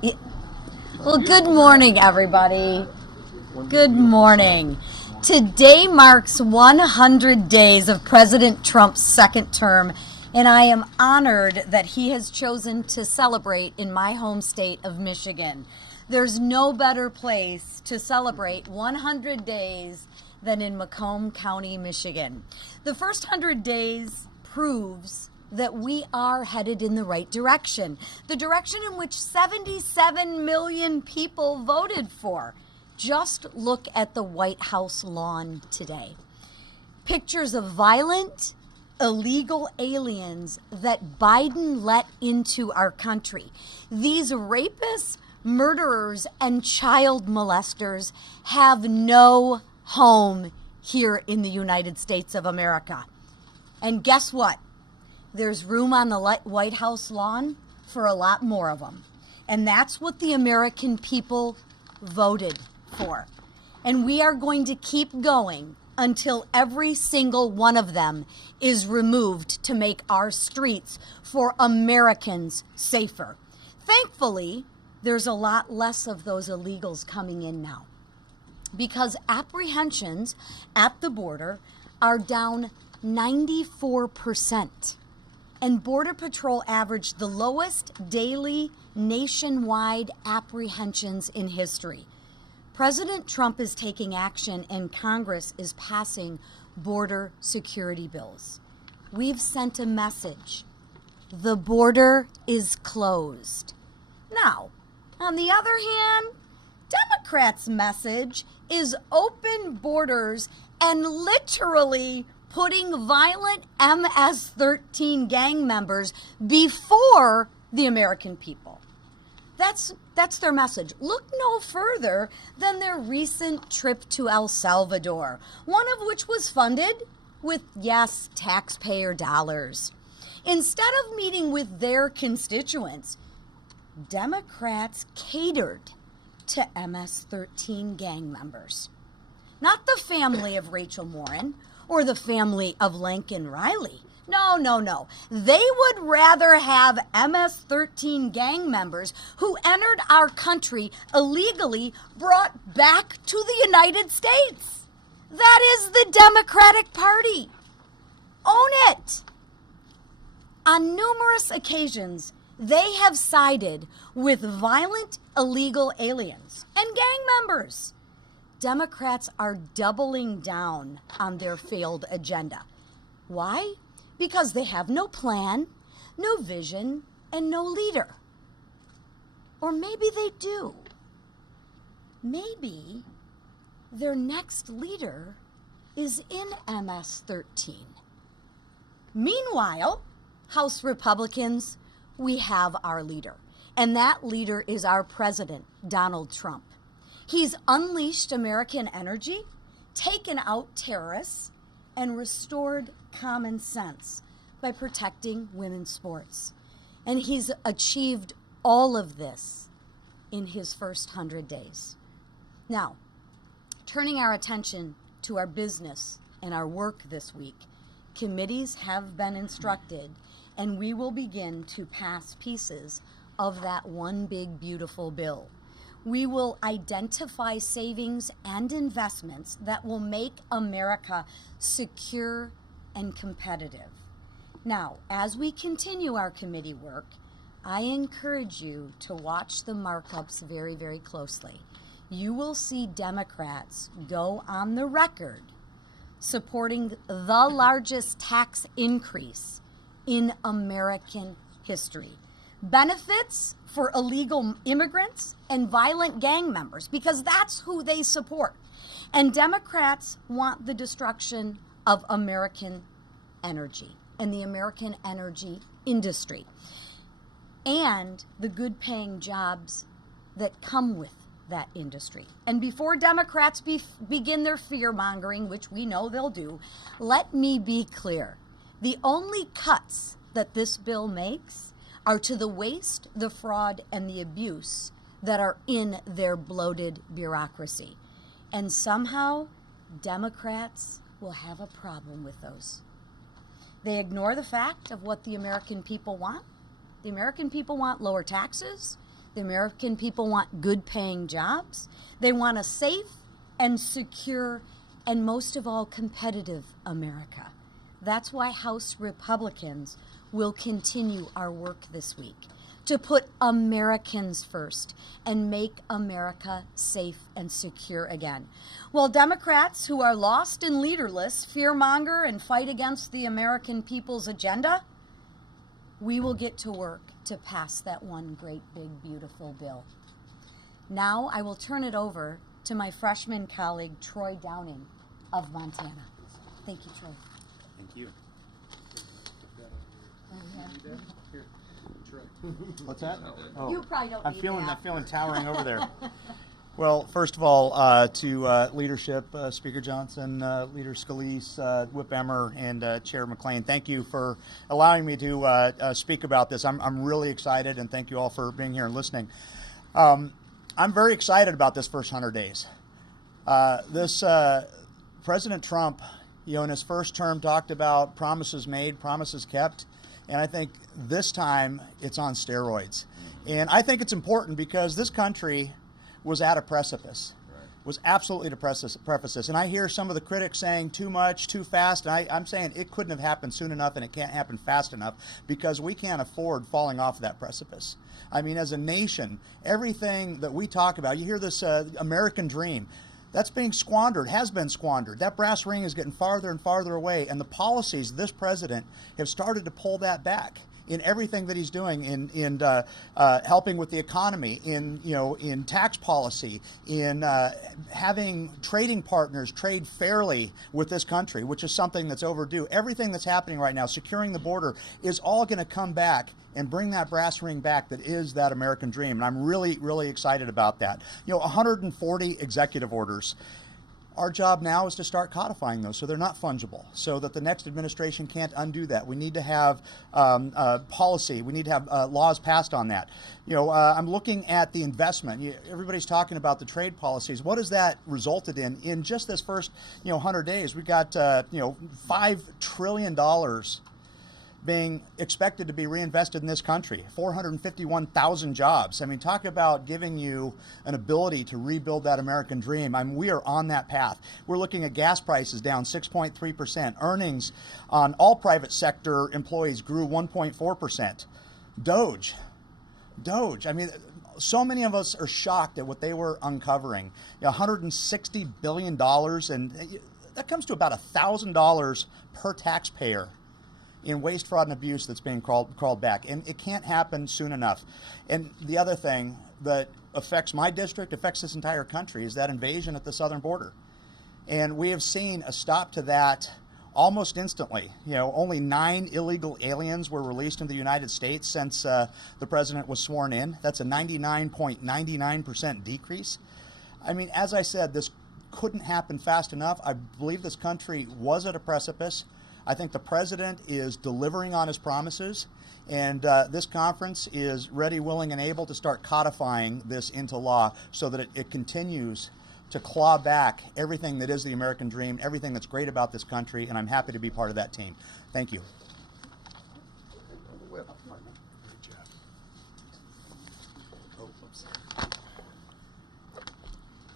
Yeah. Well, good morning, everybody. Good morning. Today marks 100 days of President Trump's second term, and I am honored that he has chosen to celebrate in my home state of Michigan. There's no better place to celebrate 100 days than in Macomb County, Michigan. The first 100 days proves that we are headed in the right direction, the direction in which 77 million people voted for. Just look at the White House lawn today. Pictures of violent, illegal aliens that Biden let into our country. These rapists, murderers, and child molesters have no home here in the United States of America. And guess what? There's room on the White House lawn for a lot more of them. And that's what the American people voted for. And we are going to keep going until every single one of them is removed to make our streets for Americans safer. Thankfully, there's a lot less of those illegals coming in now, because apprehensions at the border are down 94%. And Border Patrol averaged the lowest daily nationwide apprehensions in history. President Trump is taking action, and Congress is passing border security bills. We've sent a message. The border is closed. Now, on the other hand, Democrats' message is open borders and literally putting violent MS-13 gang members before the American people. That's their message. Look no further than their recent trip to El Salvador, one of which was funded with, yes, taxpayer dollars. Instead of meeting with their constituents, Democrats catered to MS-13 gang members. Not the family of Rachel Morin or the family of Lincoln Riley. No. They would rather have MS-13 gang members who entered our country illegally brought back to the United States. That is the Democratic Party. Own it. On numerous occasions, they have sided with violent illegal aliens and gang members. Democrats are doubling down on their failed agenda. Why? Because they have no plan, no vision, and no leader. Or maybe they do. Maybe their next leader is in MS-13. Meanwhile, House Republicans, we have our leader. And that leader is our president, Donald Trump. He's unleashed American energy, taken out terrorists, and restored common sense by protecting women's sports. And he's achieved all of this in his first 100 days. Now, turning our attention to our business and our work this week, committees have been instructed, and we will begin to pass pieces of that one big, beautiful bill. We will identify savings and investments that will make America secure and competitive. Now, as we continue our committee work, I encourage you to watch the markups very, very closely. You will see Democrats go on the record supporting the largest tax increase in American history. Benefits for illegal immigrants and violent gang members, because that's who they support. And Democrats want the destruction of American energy and the American energy industry and the good paying jobs that come with that industry. And before Democrats begin their fear mongering, which we know they'll do, let me be clear. The only cuts that this bill makes are to the waste, the fraud, and the abuse that are in their bloated bureaucracy. And somehow, Democrats will have a problem with those. They ignore the fact of what the American people want. The American people want lower taxes. The American people want good paying jobs. They want a safe and secure and most of all competitive America. That's why House Republicans will continue our work this week to put Americans first and make America safe and secure again. While Democrats who are lost and leaderless fearmonger and fight against the American people's agenda, we will get to work to pass that one great, big, beautiful bill. Now I will turn it over to my freshman colleague, Troy Downing of Montana. Thank you, Troy. Thank you. What's that? Oh, You probably don't need that. I'm feeling towering over there. Well, first of all, to leadership, Speaker Johnson, Leader Scalise, Whip Emmer, and Chair McLean, thank you for allowing me to speak about this. I'm really excited, and thank you all for being here and listening. I'm very excited about this first 100 days. President Trump, in his first term talked about promises made, promises kept. And I think this time it's on steroids. And I think it's important because this country was at a precipice, was absolutely at a precipice. And I hear some of the critics saying too much, too fast. And I'm saying it couldn't have happened soon enough and it can't happen fast enough because we can't afford falling off of that precipice. I mean, as a nation, everything that we talk about, you hear this American dream, that's being squandered, has been squandered. That brass ring is getting farther and farther away, and the policies of this president have started to pull that back in everything that he's doing, in helping with the economy, in tax policy, in having trading partners trade fairly with this country, which is something that's overdue. Everything that's happening right now, securing the border, is all going to come back and bring that brass ring back that is that American dream. And I'm really, really excited about that. 140 executive orders. Our job now is to start codifying those so they're not fungible, so that the next administration can't undo that. We need to have policy. We need to have laws passed on that. I'm looking at the investment. Everybody's talking about the trade policies. What has that resulted in? In just this first 100 days, we got $5 trillion being expected to be reinvested in this country, 451,000 jobs. I mean, talk about giving you an ability to rebuild that American dream. I mean, we are on that path. We're looking at gas prices down 6.3%. Earnings on all private sector employees grew 1.4%. Doge. I mean, so many of us are shocked at what they were uncovering. $160 billion, and that comes to about $1,000 per taxpayer in waste, fraud, and abuse that's being crawled back. And it can't happen soon enough. And the other thing that affects my district, affects this entire country, is that invasion at the southern border. And we have seen a stop to that almost instantly. Only 9 illegal aliens were released into the United States since the president was sworn in. That's a 99.99% decrease. I mean, as I said, this couldn't happen fast enough. I believe this country was at a precipice. I think the president is delivering on his promises, and this conference is ready, willing, and able to start codifying this into law so that it continues to claw back everything that is the American dream, everything that's great about this country, and I'm happy to be part of that team. Thank you.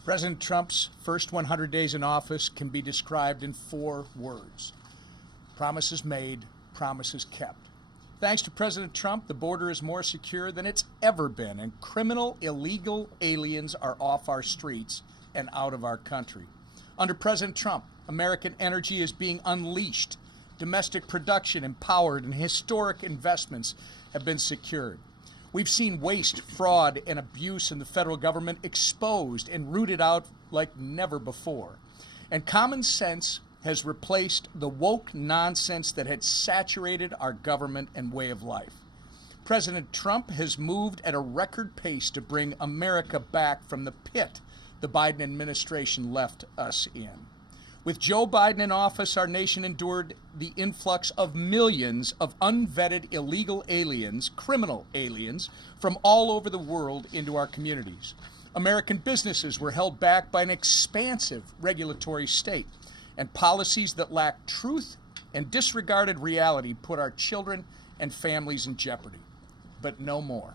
President Trump's first 100 days in office can be described in 4 words. Promises made, promises kept. Thanks to President Trump, the border is more secure than it's ever been, and criminal, illegal aliens are off our streets and out of our country. Under President Trump, American energy is being unleashed. Domestic production empowered, and historic investments have been secured. We've seen waste, fraud, and abuse in the federal government exposed and rooted out like never before. And common sense has replaced the woke nonsense that had saturated our government and way of life. President Trump has moved at a record pace to bring America back from the pit the Biden administration left us in. With Joe Biden in office, our nation endured the influx of millions of unvetted illegal aliens, criminal aliens, from all over the world into our communities. American businesses were held back by an expansive regulatory state, and policies that lacked truth and disregarded reality put our children and families in jeopardy. But no more.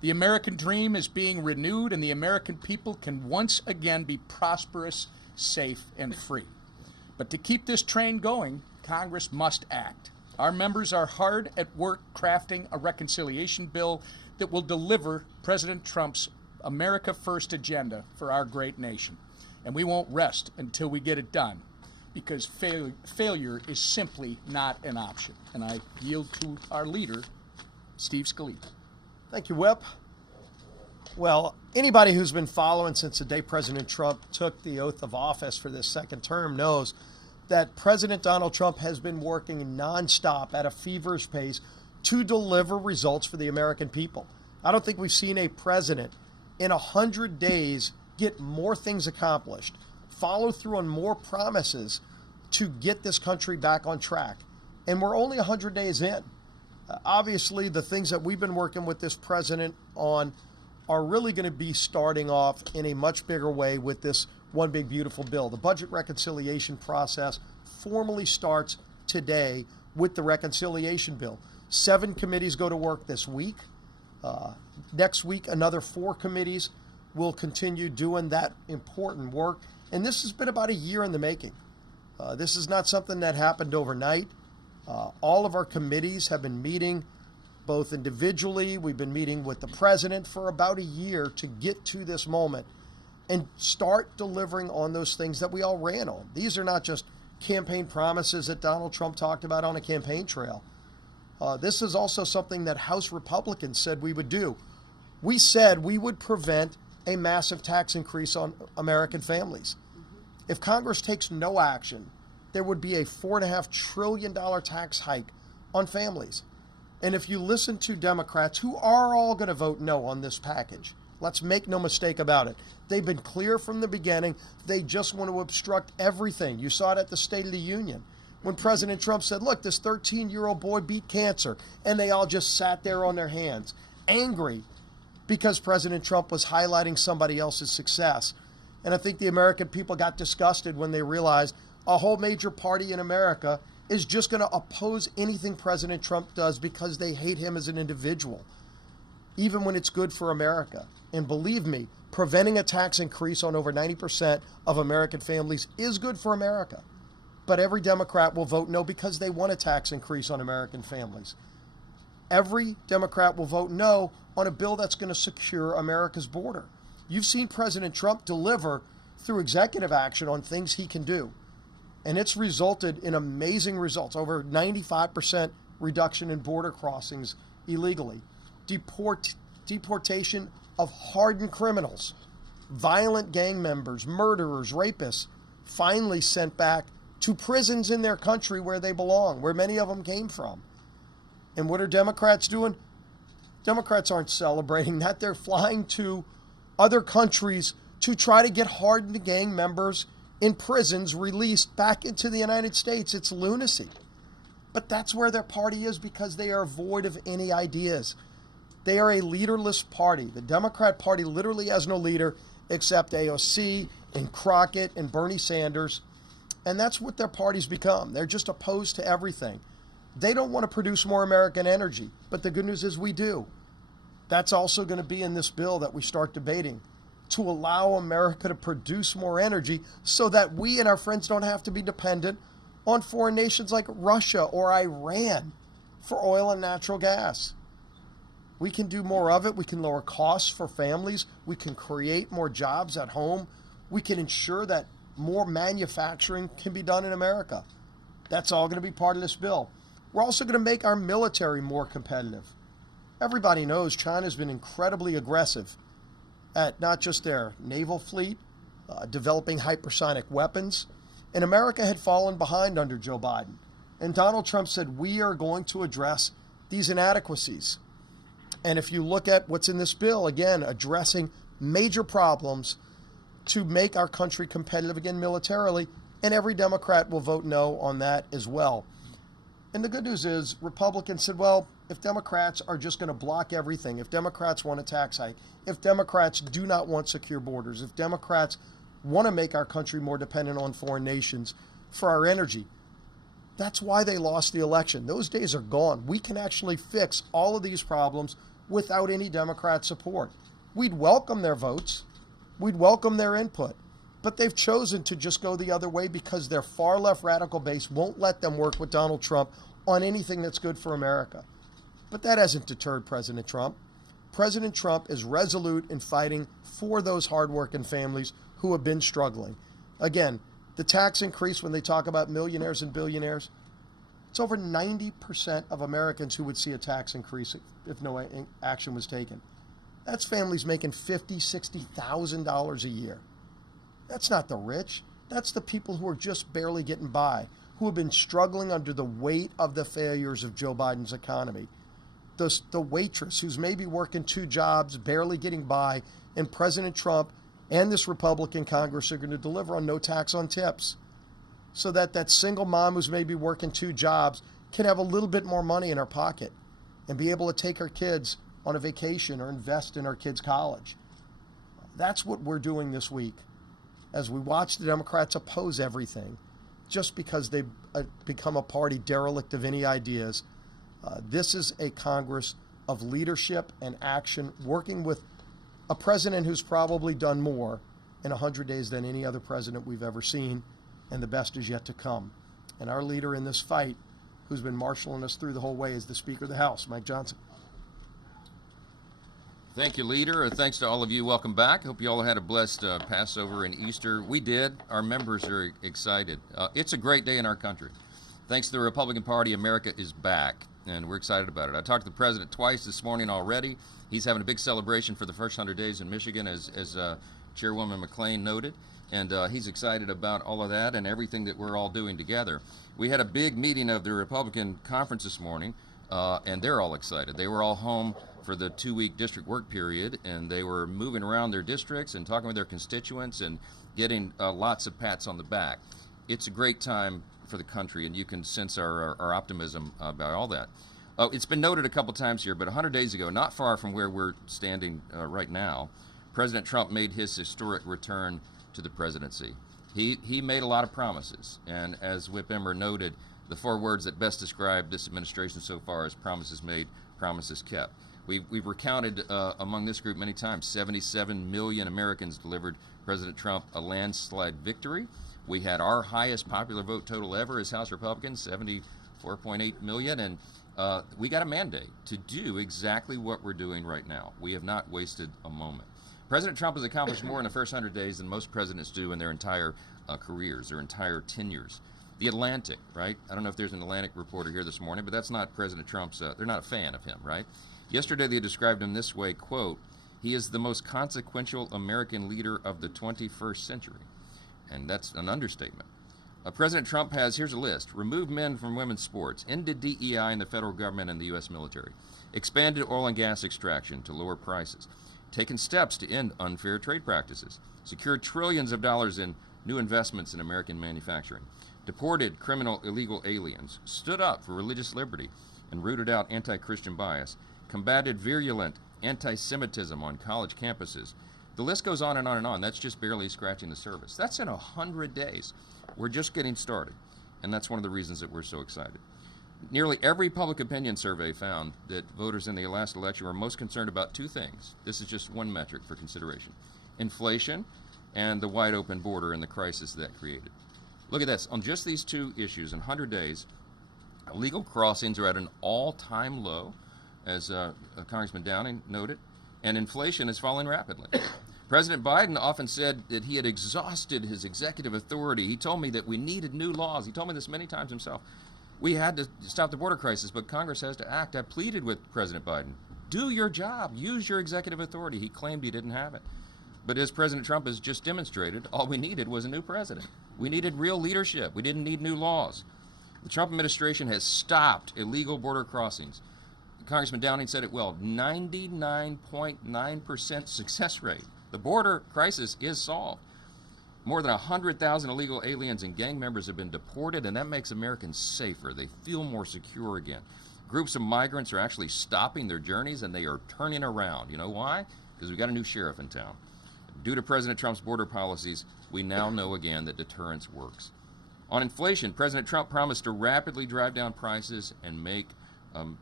The American dream is being renewed, and the American people can once again be prosperous, safe, and free. But to keep this train going, Congress must act. Our members are hard at work crafting a reconciliation bill that will deliver President Trump's America First agenda for our great nation. And we won't rest until we get it done, because failure is simply not an option. And I yield to our leader, Steve Scalise. Thank you, Whip. Well, anybody who's been following since the day President Trump took the oath of office for this second term knows that President Donald Trump has been working nonstop at a feverish pace to deliver results for the American people. I don't think we've seen a president in 100 days get more things accomplished, follow through on more promises to get this country back on track. And we're only 100 days in. Obviously, the things that we've been working with this president on are really going to be starting off in a much bigger way with this one big beautiful bill. The budget reconciliation process formally starts today with the reconciliation bill. 7 committees go to work this week. Next week, another 4 committees will continue doing that important work. And this has been about a year in the making. This is not something that happened overnight. All of our committees have been meeting both individually. We've been meeting with the president for about a year to get to this moment and start delivering on those things that we all ran on. These are not just campaign promises that Donald Trump talked about on a campaign trail. This is also something that House Republicans said we would do. We said we would prevent a massive tax increase on American families. If Congress takes no action, there would be a $4.5 trillion tax hike on families. And if you listen to Democrats, who are all going to vote no on this package, let's make no mistake about it. They've been clear from the beginning. They just want to obstruct everything. You saw it at the State of the Union when President Trump said, look, this 13-year-old boy beat cancer. And they all just sat there on their hands, angry because President Trump was highlighting somebody else's success. And I think the American people got disgusted when they realized a whole major party in America is just going to oppose anything President Trump does because they hate him as an individual, even when it's good for America. And believe me, preventing a tax increase on over 90% of American families is good for America. But every Democrat will vote no because they want a tax increase on American families. Every Democrat will vote no on a bill that's going to secure America's border. You've seen President Trump deliver through executive action on things he can do. And it's resulted in amazing results, over 95% reduction in border crossings illegally, deportation of hardened criminals, violent gang members, murderers, rapists, finally sent back to prisons in their country where they belong, where many of them came from. And what are Democrats doing? Democrats aren't celebrating that. They're flying to other countries to try to get hardened gang members in prisons released back into the United States. It's lunacy. But that's where their party is because they are void of any ideas. They are a leaderless party. The Democrat Party literally has no leader except AOC and Crockett and Bernie Sanders. And that's what their party's become. They're just opposed to everything. They don't want to produce more American energy. But the good news is we do. That's also going to be in this bill that we start debating, to allow America to produce more energy so that we and our friends don't have to be dependent on foreign nations like Russia or Iran for oil and natural gas. We can do more of it. We can lower costs for families. We can create more jobs at home. We can ensure that more manufacturing can be done in America. That's all going to be part of this bill. We're also going to make our military more competitive. Everybody knows China's been incredibly aggressive at not just their naval fleet, developing hypersonic weapons. And America had fallen behind under Joe Biden. And Donald Trump said, we are going to address these inadequacies. And if you look at what's in this bill, again, addressing major problems to make our country competitive again militarily, and every Democrat will vote no on that as well. And the good news is Republicans said, well, if Democrats are just going to block everything, if Democrats want a tax hike, if Democrats do not want secure borders, if Democrats want to make our country more dependent on foreign nations for our energy, that's why they lost the election. Those days are gone. We can actually fix all of these problems without any Democrat support. We'd welcome their votes. We'd welcome their input. But they've chosen to just go the other way because their far left radical base won't let them work with Donald Trump on anything that's good for America. But that hasn't deterred President Trump. President Trump is resolute in fighting for those hardworking families who have been struggling. Again, the tax increase, when they talk about millionaires and billionaires, it's over 90% of Americans who would see a tax increase if no action was taken. That's families making $50,000, $60,000 a year. That's not the rich. That's the people who are just barely getting by, who have been struggling under the weight of the failures of Joe Biden's economy. The waitress who's maybe working 2 jobs, barely getting by, and President Trump and this Republican Congress are going to deliver on no tax on tips, so that that single mom who's maybe working 2 jobs can have a little bit more money in her pocket and be able to take her kids on a vacation or invest in her kids' college. That's what we're doing this week as we watch the Democrats oppose everything just because they've become a party derelict of any ideas. This is a Congress of leadership and action, working with a president who's probably done more in 100 days than any other president we've ever seen, and the best is yet to come. And our leader in this fight, who's been marshaling us through the whole way, is the Speaker of the House, Mike Johnson. Thank you, Leader. Thanks to all of you. Welcome back. Hope you all had a blessed Passover and Easter. We did. Our members are excited. It's a great day in our country. Thanks to the Republican Party, America is back, and we're excited about it. I talked to the president twice this morning already. He's having a big celebration for the first 100 days in Michigan, as Chairwoman McClain noted, and he's excited about all of that and everything that we're all doing together. We had a big meeting of the Republican conference this morning, and they're all excited. They were all home for the 2-week district work period, and they were moving around their districts and talking with their constituents and getting lots of pats on the back. It's a great time for the country, and you can sense our optimism about all that. It's been noted a couple times here, but 100 days ago, not far from where we're standing right now, President Trump made his historic return to the presidency. He made a lot of promises, and as Whip Emmer noted, the 4 words that best describe this administration so far is promises made, promises kept. We've recounted among this group many times, 77 million Americans delivered President Trump a landslide victory. We had our highest popular vote total ever as House Republicans, 74.8 million, and we got a mandate to do exactly what we're doing right now. We have not wasted a moment. President Trump has accomplished more in the first 100 days than most presidents do in their entire careers, their entire tenures. The Atlantic, right? I don't know if there's an Atlantic reporter here this morning, but that's not President Trump's, they're not a fan of him, right? Yesterday they described him this way, quote, "He is the most consequential American leader of the 21st century." And that's an understatement. President Trump has, here's a list, removed men from women's sports, ended DEI in the federal government and the U.S. military, expanded oil and gas extraction to lower prices, taken steps to end unfair trade practices, secured trillions of dollars in new investments in American manufacturing, deported criminal illegal aliens, stood up for religious liberty, and rooted out anti-Christian bias, combated virulent anti-Semitism on college campuses. The list goes on and on and on. That's just barely scratching the surface. That's in 100 days. We're just getting started, and that's one of the reasons that we're so excited. Nearly every public opinion survey found that voters in the last election were most concerned about 2 things. This is just one metric for consideration: inflation and the wide open border and the crisis that created. Look at this. On just these 2 issues, in 100 days, illegal crossings are at an all-time low, as Congressman Downing noted, and inflation is falling rapidly. President Biden often said that he had exhausted his executive authority. He told me that we needed new laws. He told me this many times himself. We had to stop the border crisis, but Congress has to act. I pleaded with President Biden, do your job, use your executive authority. He claimed he didn't have it. But as President Trump has just demonstrated, all we needed was a new president. We needed real leadership. We didn't need new laws. The Trump administration has stopped illegal border crossings. Congressman Downing said it well, 99.9% success rate. The border crisis is solved. More than 100,000 illegal aliens and gang members have been deported, and that makes Americans safer. They feel more secure again. Groups of migrants are actually stopping their journeys, and they are turning around. You know why? Because we've got a new sheriff in town. Due to President Trump's border policies, we now know again that deterrence works. On inflation, President Trump promised to rapidly drive down prices and make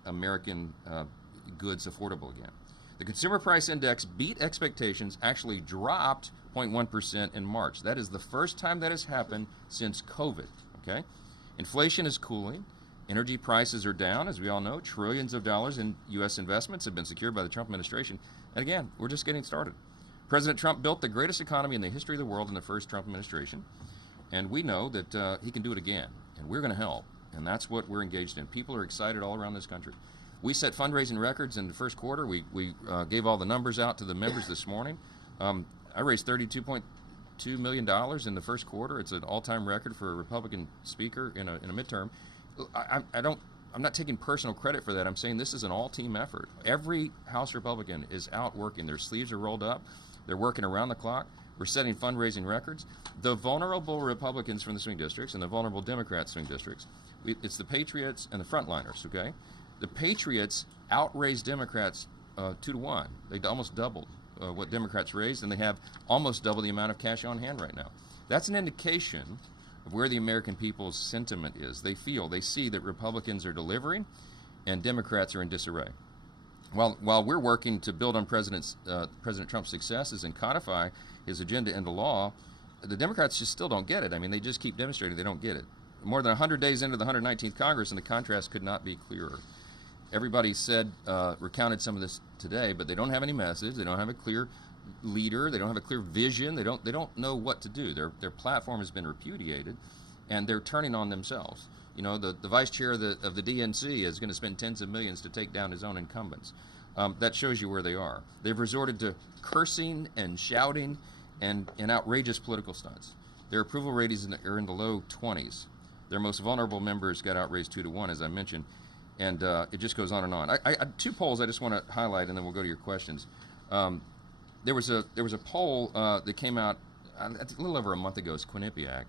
American make goods affordable again. The consumer price index beat expectations, actually dropped 0.1% in March. That is the first time that has happened since COVID, okay? Inflation is cooling. Energy prices are down, as we all know. Trillions of dollars in U.S. investments have been secured by the Trump administration. And again, we're just getting started. President Trump built the greatest economy in the history of the world in the first Trump administration. And we know that he can do it again. And we're going to help. And that's what we're engaged in. People are excited all around this country. We set fundraising records in the first quarter. We gave all the numbers out to the members this morning. I raised $32.2 million in the first quarter. It's an all-time record for a Republican speaker in a midterm. I'm not taking personal credit for that. I'm saying this is an all-team effort. Every House Republican is out working. Their sleeves are rolled up. They're working around the clock. We're setting fundraising records. The vulnerable Republicans from the swing districts and the vulnerable Democrat swing districts, it's the Patriots and the frontliners, okay? The Patriots outraised Democrats 2-1. They almost doubled what Democrats raised, and they have almost double the amount of cash on hand right now. That's an indication of where the American people's sentiment is. They see that Republicans are delivering and Democrats are in disarray. While we're working to build on President Trump's successes and codify his agenda into law, the Democrats just still don't get it. I mean, they just keep demonstrating they don't get it. More than 100 days into the 119th Congress, and the contrast could not be clearer. Everybody recounted some of this today, but they don't have any message. They don't have a clear leader. They don't have a clear vision. They don't know what to do. Their platform has been repudiated, and they're turning on themselves. You know, the vice chair of the DNC is going to spend tens of millions to take down his own incumbents. That shows you where they are. They've resorted to cursing and shouting and outrageous political stunts. Their approval ratings are in the low 20s. Their most vulnerable members got outraised 2-1, as I mentioned, and it just goes on and on. Two polls I just want to highlight, and then we'll go to your questions. There was a poll that came out a little over a month ago. It's Quinnipiac,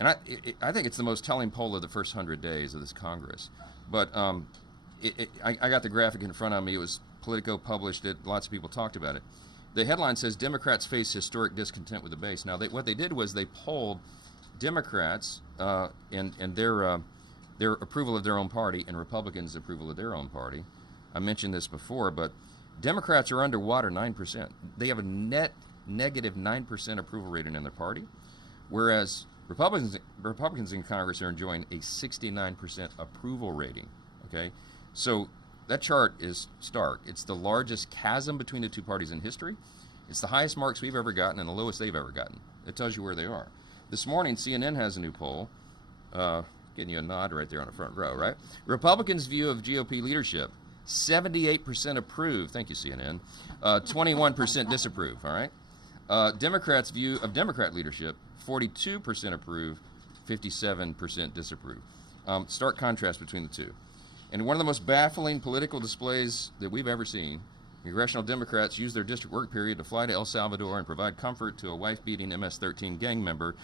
and I think it's the most telling poll of the first 100 days of this Congress. But I got the graphic in front of me. It was Politico published it. Lots of people talked about it. The headline says Democrats face historic discontent with the base. Now, what they did was they polled Democrats and their approval of their own party and Republicans' approval of their own party. I mentioned this before, but Democrats are underwater 9%. They have a net negative 9% approval rating in their party, whereas Republicans in Congress are enjoying a 69% approval rating. Okay, so that chart is stark. It's the largest chasm between the two parties in history. It's the highest marks we've ever gotten and the lowest they've ever gotten. It tells you where they are. This morning, CNN has a new poll. Getting you a nod right there on the front row, right? Republicans' view of GOP leadership, 78% approve. Thank you, CNN. 21% disapprove, all right? Democrats' view of Democrat leadership, 42% approve, 57% disapprove. Stark contrast between the two. And one of the most baffling political displays that we've ever seen, congressional Democrats used their district work period to fly to El Salvador and provide comfort to a wife-beating MS-13 gang member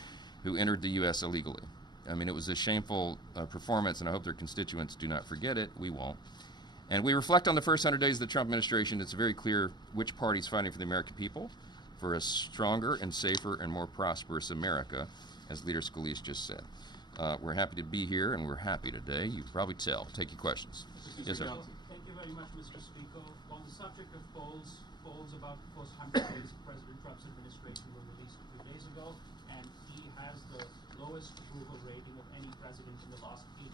who entered the U.S. illegally. I mean, it was a shameful performance, and I hope their constituents do not forget it. We won't. And we reflect on the first 100 days of the Trump administration. It's very clear which party is fighting for the American people, for a stronger and safer and more prosperous America, as Leader Scalise just said. We're happy to be here, and we're happy today. You can probably tell. Take your questions. Yes, sir. Thank you very much, Mr. Speaker. On the subject of polls about the first 100 days of President Trump's administration were released a few days ago, and he has the lowest approval rating of any president in the last 80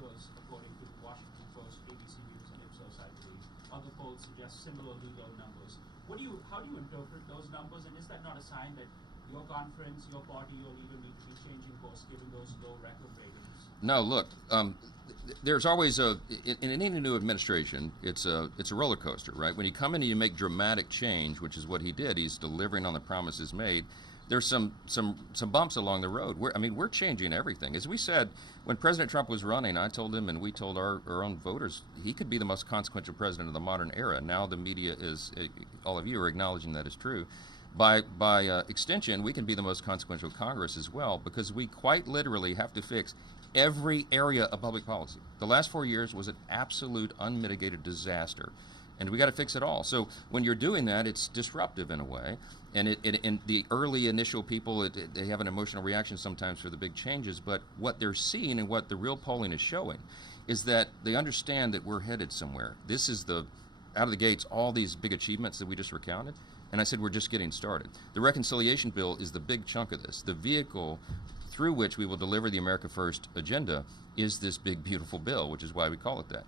years, according to Washington Post, ABC News, and Ipsos, I believe. Other polls suggest similarly low numbers. How do you interpret those numbers, and is that not a sign that your conference, your party, your leader need to be changing course given those low record ratings? No, look, there's always in any new administration, it's a roller coaster, right? When you come in and you make dramatic change, which is what he did, he's delivering on the promises made. There's some bumps along the road. We're changing everything. As we said, when President Trump was running, I told him and we told our own voters he could be the most consequential president of the modern era. Now the media all of you are acknowledging that is true. By extension, we can be the most consequential Congress as well, because we quite literally have to fix every area of public policy. The last 4 years was an absolute unmitigated disaster, and we got to fix it all. So when you're doing that, it's disruptive in a way, and the early initial people, they have an emotional reaction sometimes for the big changes, but what they're seeing and what the real polling is showing is that they understand that we're headed somewhere. This is the out of the gates all these big achievements that we just recounted, and I said we're just getting started. The reconciliation bill is the big chunk of this. The vehicle through which we will deliver the America First agenda is this big, beautiful bill, which is why we call it that.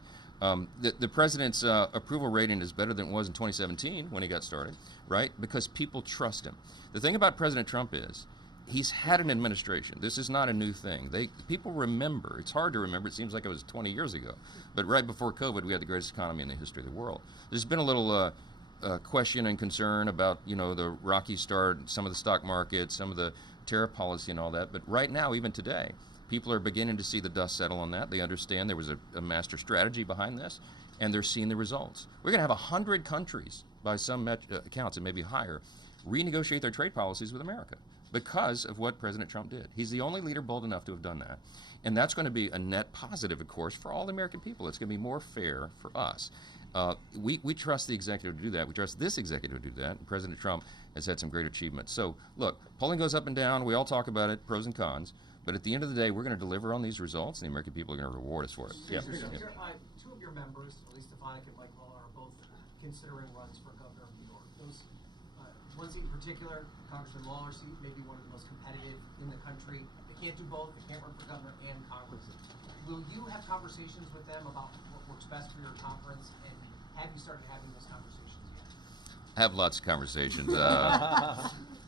The president's approval rating is better than it was in 2017 when he got started, right? Because people trust him. The thing about President Trump is he's had an administration. This is not a new thing. People remember. It's hard to remember. It seems like it was 20 years ago. But right before COVID, we had the greatest economy in the history of the world. There's been a little question and concern about, the rocky start, some of the stock market, some of the tariff policy and all that. But right now, even today, people are beginning to see the dust settle on that. They understand there was a master strategy behind this, and they're seeing the results. We're going to have 100 countries, by some accounts, and maybe higher, renegotiate their trade policies with America because of what President Trump did. He's the only leader bold enough to have done that. And that's going to be a net positive, of course, for all the American people. It's going to be more fair for us. We trust the executive to do that. We trust this executive to do that. And President Trump has had some great achievements. So, look, polling goes up and down. We all talk about it, pros and cons. But at the end of the day, we're going to deliver on these results, and the American people are going to reward us for it. Yeah. Two of your members, Elise Stefanik and Mike Mueller, are both considering runs for governor of New York. Those, one seat in particular, Congressman Mueller's seat, may be one of the most competitive in the country. They can't do both. They can't run for governor and Congress. Will you have conversations with them about what works best for your conference, and have you started having those conversations yet? I have lots of conversations.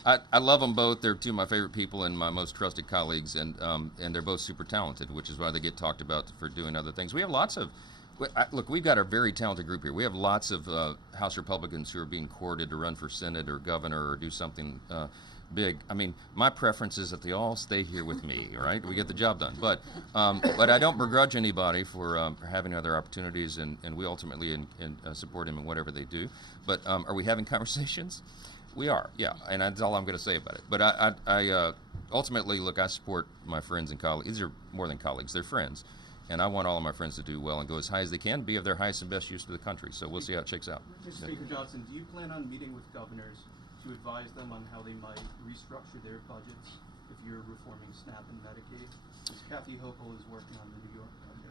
I love them both. They're two of my favorite people and my most trusted colleagues, and they're both super talented, which is why they get talked about for doing other things. We have lots of, look, we've got a very talented group here. We have lots of House Republicans who are being courted to run for Senate or governor or do something big. I mean, my preference is that they all stay here with me, right? We get the job done. But I don't begrudge anybody for having other opportunities, and we ultimately support them in whatever they do. But are we having conversations? We are, yeah, and that's all I'm going to say about it. But I ultimately, look, I support my friends and colleagues. These are more than colleagues, they're friends. And I want all of my friends to do well and go as high as they can, be of their highest and best use to the country. So we'll see how it shakes out. Mr. Speaker Johnson, do you plan on meeting with governors to advise them on how they might restructure their budgets if you're reforming SNAP and Medicaid? Because Kathy Hochul is working on the New York budget.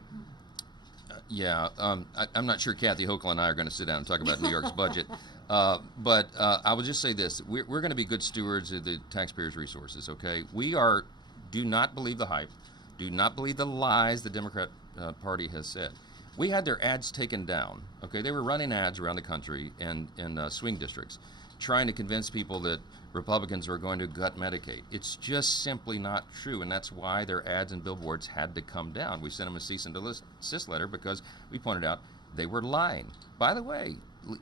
I'm not sure Kathy Hochul and I are going to sit down and talk about New York's budget. But I will just say this. We're going to be good stewards of the taxpayers' resources, okay? Do not believe the hype. Do not believe the lies the Democrat Party has said. We had their ads taken down, okay? They were running ads around the country and in swing districts trying to convince people that Republicans were going to gut Medicaid. It's just simply not true, and that's why their ads and billboards had to come down. We sent them a cease and desist letter because we pointed out they were lying. By the way,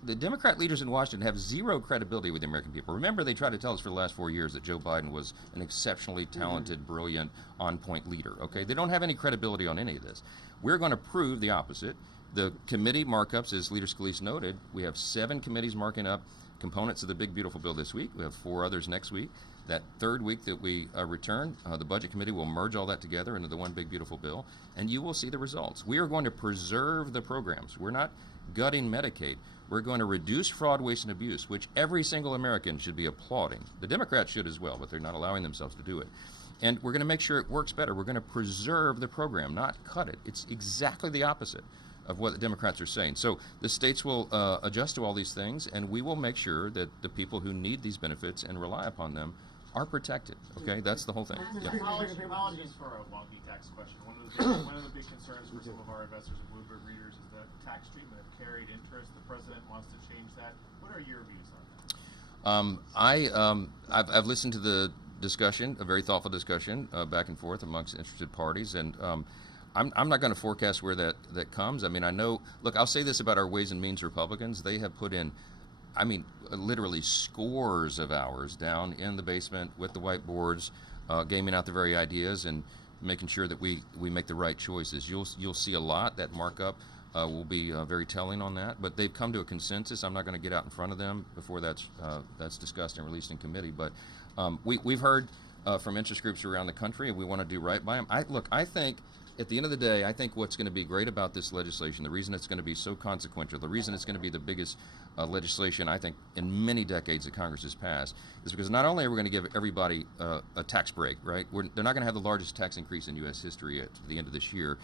the Democrat leaders in Washington have zero credibility with the American people. Remember, they tried to tell us for the last 4 years that Joe Biden was an exceptionally talented, brilliant, on-point leader, okay? They don't have any credibility on any of this. We're going to prove the opposite. The committee markups, as Leader Scalise noted, we have 7 committees marking up components of the big, beautiful bill this week. We have 4 others next week. That third week that we return, the Budget Committee will merge all that together into the one big, beautiful bill, and you will see the results. We are going to preserve the programs. We're not gutting Medicaid. We're going to reduce fraud, waste, and abuse, which every single American should be applauding. The Democrats should as well, but they're not allowing themselves to do it. And we're going to make sure it works better. We're going to preserve the program, not cut it. It's exactly the opposite of what the Democrats are saying. So the states will adjust to all these things, and we will make sure that the people who need these benefits and rely upon them are protected. Okay, that's the whole thing. Yeah. Apologies for a wonky tax question. One of the big concerns for some of our investors and Bloomberg readers is the tax treatment of carried interest. The president wants to change that. What are your views on that? I've listened to the discussion, a very thoughtful discussion back and forth amongst interested parties, and I'm not going to forecast where that comes. I mean, I know, look, I'll say this about our Ways and Means Republicans. They have put in, I mean, literally scores of hours down in the basement with the whiteboards, gaming out the very ideas and making sure that we make the right choices. You'll see a lot. That markup will be very telling on that. But they've come to a consensus. I'm not going to get out in front of them before that's discussed and released in committee. But we've heard from interest groups around the country, and we want to do right by them. I think at the end of the day, I think what's going to be great about this legislation, the reason it's going to be so consequential, the reason it's going to be the biggest legislation, I think, in many decades that Congress has passed, is because not only are we going to give everybody a tax break, right? They're not going to have the largest tax increase in U.S. history at the end of this year.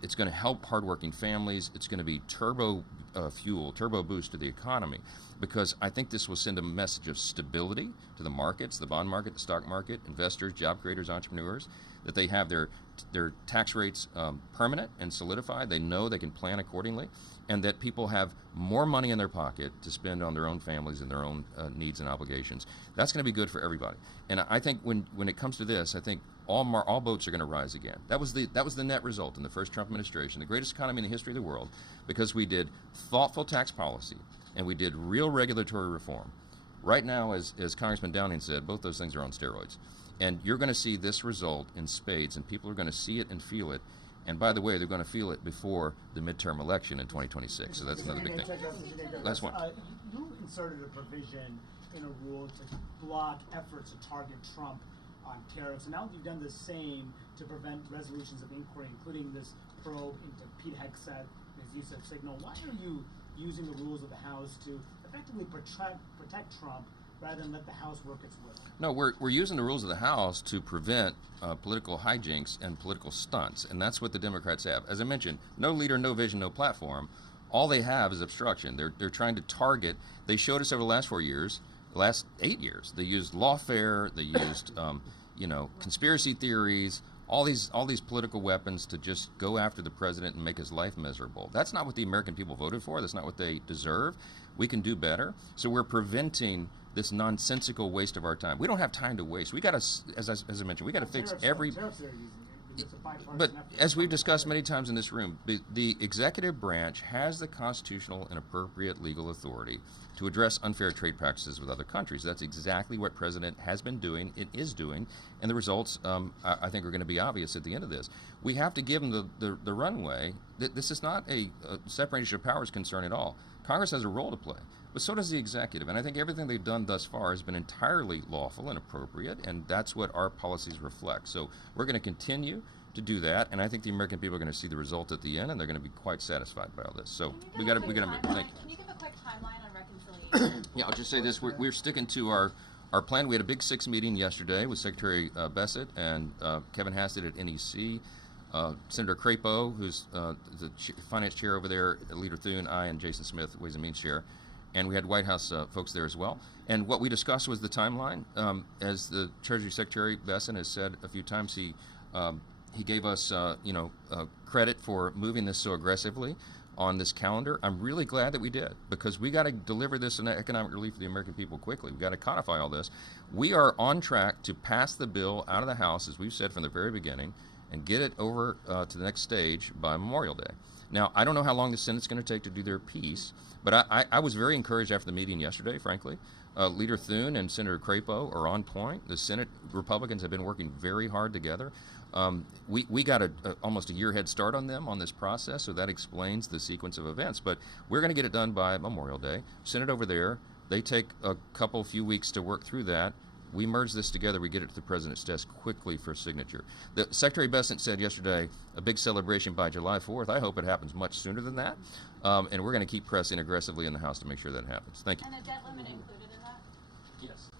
It's going to help hardworking families. It's going to be turbo fuel, turbo boost to the economy, because I think this will send a message of stability to the markets, the bond market, the stock market, investors, job creators, entrepreneurs, that they have their tax rates permanent and solidified. They know they can plan accordingly, and that people have more money in their pocket to spend on their own families and their own needs and obligations. That's going to be good for everybody. And I think when it comes to this, I think all boats are going to rise again. That was the net result in the first Trump administration, the greatest economy in the history of the world, because we did thoughtful tax policy and we did real regulatory reform. Right now, as Congressman Downing said, both those things are on steroids. And you're going to see this result in spades, and people are going to see it and feel it. And by the way, they're going to feel it before the midterm election in 2026. So that's another big thing. Last one. You inserted a provision in a rule to block efforts to target Trump on tariffs. And now you've done the same to prevent resolutions of inquiry, including this probe into Pete Hegseth and his use of Signal. Why are you using the rules of the House to effectively protect Trump rather than let the House work its will? No, we're using the rules of the House to prevent political hijinks and political stunts, and that's what the Democrats have. As I mentioned, no leader, no vision, no platform. All they have is obstruction. They're trying to target. They showed us over the last 4 years, the last 8 years. They used lawfare. They used conspiracy theories. All these political weapons to just go after the president and make his life miserable. That's not what the American people voted for. That's not what they deserve. We can do better. So we're preventing this nonsensical waste of our time. We don't have time to waste. We got to, as I mentioned, we got to fix every. But as we've discussed many times in this room, the executive branch has the constitutional and appropriate legal authority to address unfair trade practices with other countries. That's exactly what President has been doing, it is doing, and the results, I think, are going to be obvious at the end of this. We have to give them the runway. This is not a separation of powers concern at all. Congress has a role to play, but so does the executive, and I think everything they've done thus far has been entirely lawful and appropriate, and that's what our policies reflect. So we're going to continue to do that, and I think the American people are going to see the result at the end, and they're going to be quite satisfied by all this. So we got to move. Thank you. Can you give a quick timeline on reconciliation? Yeah, I'll just say this: we're sticking to our plan. We had a Big Six meeting yesterday with Secretary Bessent and Kevin Hassett at NEC, Senator Crapo, who's the finance chair over there, Leader Thune, I, and Jason Smith, Ways and Means chair. And we had White House folks there as well. And what we discussed was the timeline. As the Treasury Secretary Bessent has said a few times, he gave us credit for moving this so aggressively on this calendar. I'm really glad that we did, because we got to deliver this in economic relief for the American people quickly. We've got to codify all this. We are on track to pass the bill out of the House, as we've said from the very beginning, and get it over to the next stage by Memorial Day. Now, I don't know how long the Senate's going to take to do their piece, but I was very encouraged after the meeting yesterday, frankly. Leader Thune and Senator Crapo are on point. The Senate Republicans have been working very hard together. We got almost a year head start on them on this process, so that explains the sequence of events. But we're going to get it done by Memorial Day. Senate over there, they take a few weeks to work through that. We merge this together, we get it to the President's desk quickly for signature. The Secretary Bessent said yesterday, a big celebration by July 4th. I hope it happens much sooner than that. And we're going to keep pressing aggressively in the House to make sure that happens. Thank you. And a debt limit included in that? Yes.